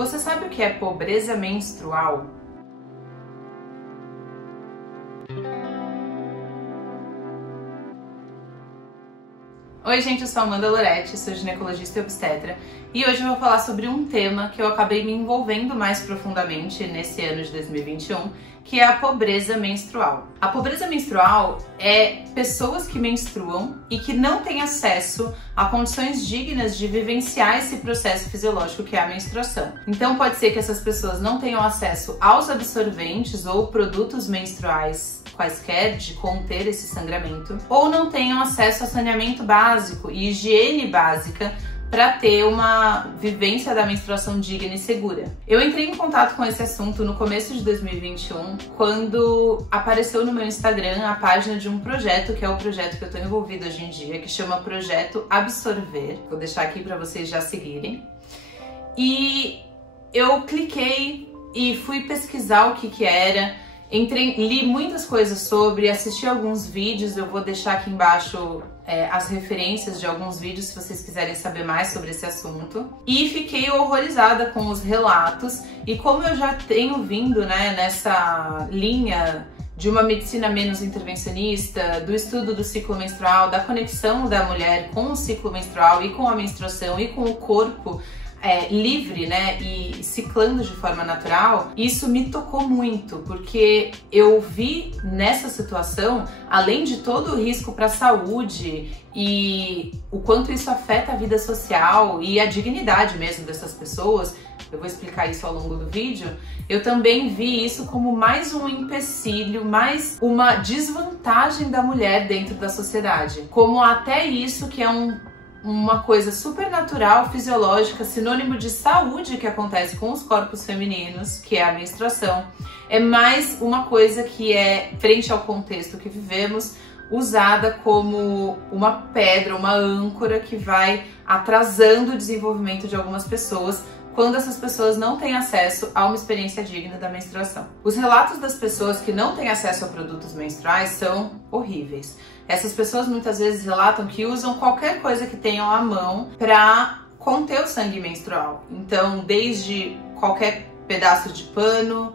Você sabe o que é pobreza menstrual? Oi gente, eu sou Amanda Loretti, sou ginecologista e obstetra e hoje eu vou falar sobre um tema que eu acabei me envolvendo mais profundamente nesse ano de 2021, que é a pobreza menstrual. A pobreza menstrual é pessoas que menstruam e que não têm acesso a condições dignas de vivenciar esse processo fisiológico que é a menstruação. Então pode ser que essas pessoas não tenham acesso aos absorventes ou produtos menstruais quaisquer de conter esse sangramento, ou não tenham acesso a saneamento básico e higiene básica para ter uma vivência da menstruação digna e segura. Eu entrei em contato com esse assunto no começo de 2021, quando apareceu no meu Instagram a página de um projeto, que é o projeto que eu estou envolvida hoje em dia, que chama Projeto Absorver. Vou deixar aqui para vocês já seguirem. E eu cliquei e fui pesquisar o que era. Li muitas coisas sobre, assisti alguns vídeos, eu vou deixar aqui embaixo as referências de alguns vídeos se vocês quiserem saber mais sobre esse assunto. E fiquei horrorizada com os relatos, e como eu já tenho vindo nessa linha de uma medicina menos intervencionista, do estudo do ciclo menstrual, da conexão da mulher com o ciclo menstrual e com a menstruação e com o corpo, livre, e ciclando de forma natural, isso me tocou muito, porque eu vi nessa situação, além de todo o risco para a saúde e o quanto isso afeta a vida social e a dignidade mesmo dessas pessoas, eu vou explicar isso ao longo do vídeo, eu também vi isso como mais um empecilho, mais uma desvantagem da mulher dentro da sociedade, como até isso que é uma coisa super natural, fisiológica, sinônimo de saúde que acontece com os corpos femininos, que é a menstruação, é mais uma coisa que é, frente ao contexto que vivemos, usada como uma pedra, uma âncora que vai atrasando o desenvolvimento de algumas pessoas quando essas pessoas não têm acesso a uma experiência digna da menstruação. Os relatos das pessoas que não têm acesso a produtos menstruais são horríveis. Essas pessoas muitas vezes relatam que usam qualquer coisa que tenham à mão para conter o sangue menstrual. Então, desde qualquer pedaço de pano,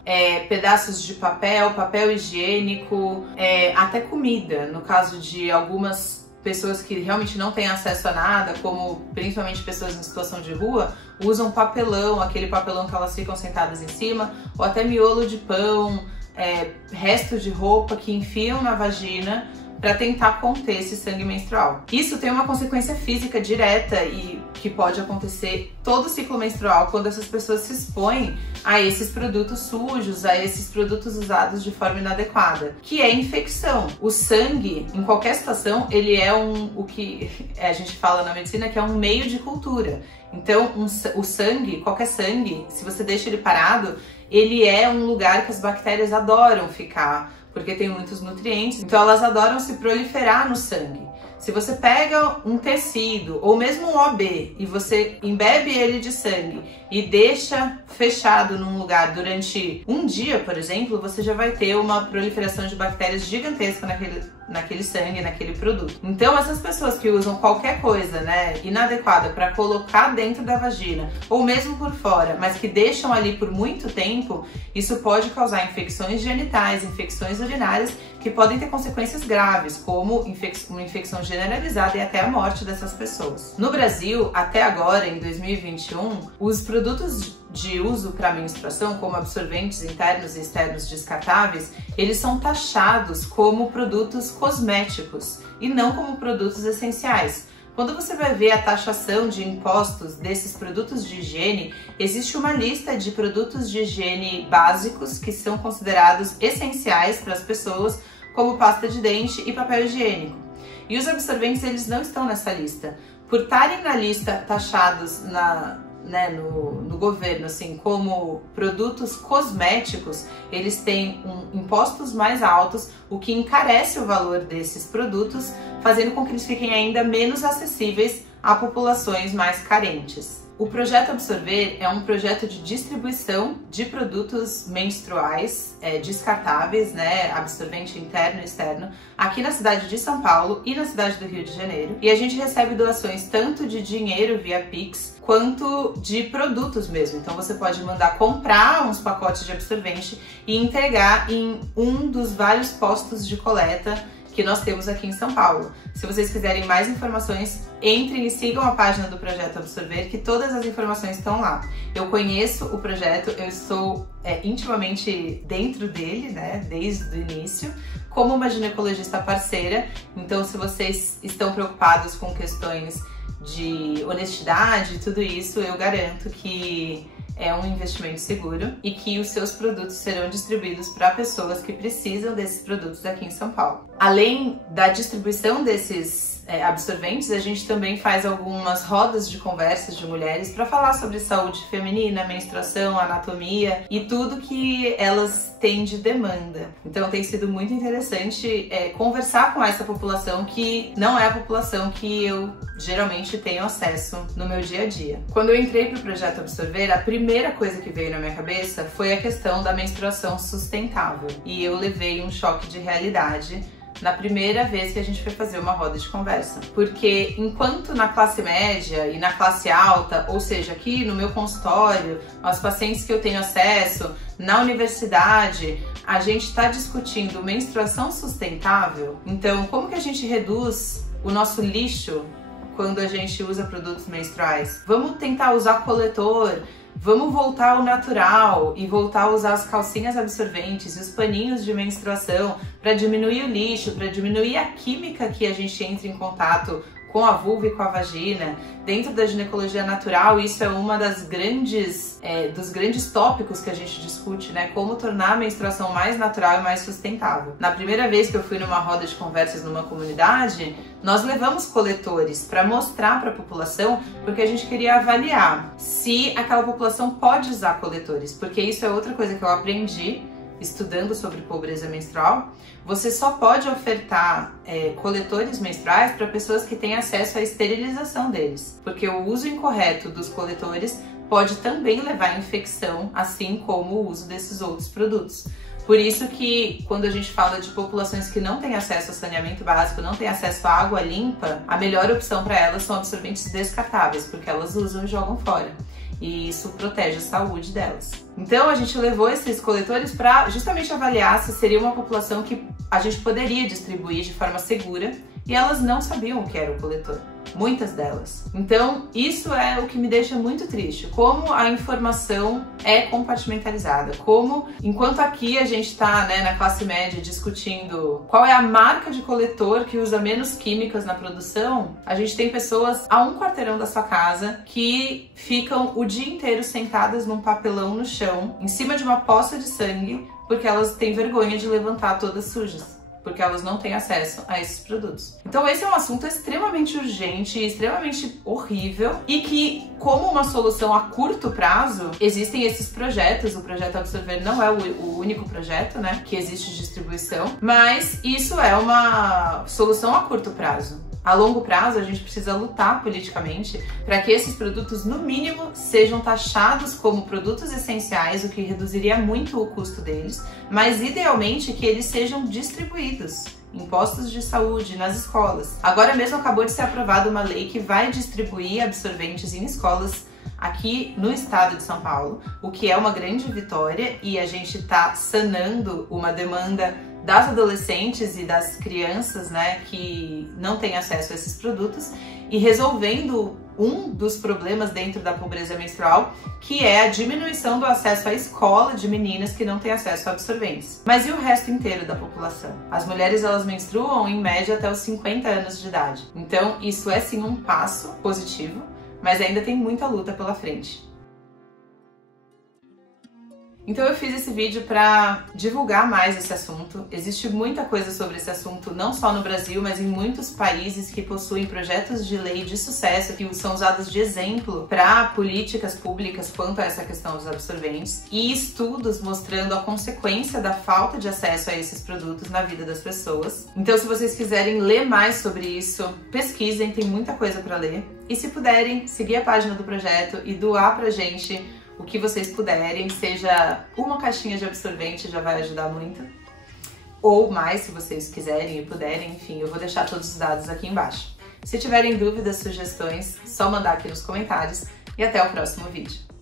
pedaços de papel higiênico, até comida. No caso de algumas pessoas que realmente não têm acesso a nada, como principalmente pessoas em situação de rua, usam papelão, aquele papelão que elas ficam sentadas em cima, ou até miolo de pão, resto de roupa que enfiam na vagina para tentar conter esse sangue menstrual. Isso tem uma consequência física direta e que pode acontecer todo o ciclo menstrual quando essas pessoas se expõem a esses produtos sujos, a esses produtos usados de forma inadequada, que é infecção. O sangue, em qualquer situação, ele é o que a gente fala na medicina que é um meio de cultura. Então, o sangue, qualquer sangue, se você deixa ele parado, ele é um lugar que as bactérias adoram ficar, porque tem muitos nutrientes, então elas adoram se proliferar no sangue. Se você pega um tecido, ou mesmo um OB, e você embebe ele de sangue e deixa fechado num lugar durante um dia, por exemplo, você já vai ter uma proliferação de bactérias gigantesca naquele sangue, naquele produto. Então essas pessoas que usam qualquer coisa, inadequada para colocar dentro da vagina, ou mesmo por fora, mas que deixam ali por muito tempo, isso pode causar infecções genitais, infecções urinárias, que podem ter consequências graves, como uma infecção generalizada e até a morte dessas pessoas. No Brasil, até agora, em 2021, os produtos de uso para menstruação, como absorventes internos e externos descartáveis, eles são taxados como produtos cosméticos e não como produtos essenciais. Quando você vai ver a taxação de impostos desses produtos de higiene, existe uma lista de produtos de higiene básicos que são considerados essenciais para as pessoas, como pasta de dente e papel higiênico. E os absorventes, eles não estão nessa lista. Por estarem na lista taxados no governo, assim, como produtos cosméticos, eles têm impostos mais altos, o que encarece o valor desses produtos, fazendo com que eles fiquem ainda menos acessíveis a populações mais carentes. O Projeto Absorver é um projeto de distribuição de produtos menstruais descartáveis, né, absorvente interno e externo, aqui na cidade de São Paulo e na cidade do Rio de Janeiro. E a gente recebe doações tanto de dinheiro via Pix, quanto de produtos mesmo. Então você pode mandar comprar uns pacotes de absorvente e entregar em um dos vários postos de coleta que nós temos aqui em São Paulo. Se vocês quiserem mais informações, entrem e sigam a página do Projeto Absorver, que todas as informações estão lá. Eu conheço o projeto, eu estou intimamente dentro dele, né, desde o início, como uma ginecologista parceira. Então, se vocês estão preocupados com questões de honestidade e tudo isso, eu garanto que é um investimento seguro e que os seus produtos serão distribuídos para pessoas que precisam desses produtos aqui em São Paulo. Além da distribuição desses absorventes, a gente também faz algumas rodas de conversas de mulheres para falar sobre saúde feminina, menstruação, anatomia e tudo que elas têm de demanda. Então tem sido muito interessante conversar com essa população que não é a população que eu geralmente tenho acesso no meu dia a dia. Quando eu entrei para o Projeto Absorver, a primeira coisa que veio na minha cabeça foi a questão da menstruação sustentável. E eu levei um choque de realidade na primeira vez que a gente foi fazer uma roda de conversa. Porque enquanto na classe média e na classe alta, ou seja, aqui no meu consultório, aos pacientes que eu tenho acesso, na universidade, a gente está discutindo menstruação sustentável. Então, como que a gente reduz o nosso lixo quando a gente usa produtos menstruais? Vamos tentar usar coletor, vamos voltar ao natural e voltar a usar as calcinhas absorventes e os paninhos de menstruação para diminuir o lixo, para diminuir a química que a gente entra em contato com a vulva e com a vagina. Dentro da ginecologia natural, isso é uma das dos grandes tópicos que a gente discute, né? Como tornar a menstruação mais natural e mais sustentável. Na primeira vez que eu fui numa roda de conversas numa comunidade, nós levamos coletores para mostrar para a população, porque a gente queria avaliar se aquela população pode usar coletores, porque isso é outra coisa que eu aprendi estudando sobre pobreza menstrual. Você só pode ofertar coletores menstruais para pessoas que têm acesso à esterilização deles, porque o uso incorreto dos coletores pode também levar à infecção, assim como o uso desses outros produtos. Por isso que quando a gente fala de populações que não têm acesso a saneamento básico, não têm acesso a água limpa, a melhor opção para elas são absorventes descartáveis, porque elas usam e jogam fora. E isso protege a saúde delas. Então a gente levou esses coletores para justamente avaliar se seria uma população que a gente poderia distribuir de forma segura, e elas não sabiam o que era o coletor. Muitas delas. Então, isso é o que me deixa muito triste. Como a informação é compartimentalizada. Como, enquanto aqui a gente está, né, na classe média discutindo qual é a marca de coletor que usa menos químicas na produção, a gente tem pessoas a um quarteirão da sua casa que ficam o dia inteiro sentadas num papelão no chão, em cima de uma poça de sangue, porque elas têm vergonha de levantar todas sujas, porque elas não têm acesso a esses produtos. Então esse é um assunto extremamente urgente, extremamente horrível, e que, como uma solução a curto prazo, existem esses projetos. O Projeto Absorver não é o único projeto, né, que existe de distribuição, mas isso é uma solução a curto prazo. A longo prazo, a gente precisa lutar politicamente para que esses produtos, no mínimo, sejam taxados como produtos essenciais, o que reduziria muito o custo deles, mas idealmente que eles sejam distribuídos em postos de saúde, nas escolas. Agora mesmo acabou de ser aprovada uma lei que vai distribuir absorventes em escolas aqui no estado de São Paulo, o que é uma grande vitória, e a gente está sanando uma demanda das adolescentes e das crianças, né, que não têm acesso a esses produtos, e resolvendo um dos problemas dentro da pobreza menstrual, que é a diminuição do acesso à escola de meninas que não têm acesso a absorventes. Mas e o resto inteiro da população? As mulheres, elas menstruam em média até os 50 anos de idade. Então isso é sim um passo positivo, mas ainda tem muita luta pela frente. Então eu fiz esse vídeo para divulgar mais esse assunto. Existe muita coisa sobre esse assunto, não só no Brasil, mas em muitos países que possuem projetos de lei de sucesso que são usados de exemplo para políticas públicas quanto a essa questão dos absorventes e estudos mostrando a consequência da falta de acesso a esses produtos na vida das pessoas. Então, se vocês quiserem ler mais sobre isso, pesquisem, tem muita coisa para ler. E se puderem, seguir a página do projeto e doar pra gente o que vocês puderem, seja uma caixinha de absorvente, já vai ajudar muito, ou mais se vocês quiserem e puderem, enfim, eu vou deixar todos os dados aqui embaixo. Se tiverem dúvidas, sugestões, só mandar aqui nos comentários e até o próximo vídeo.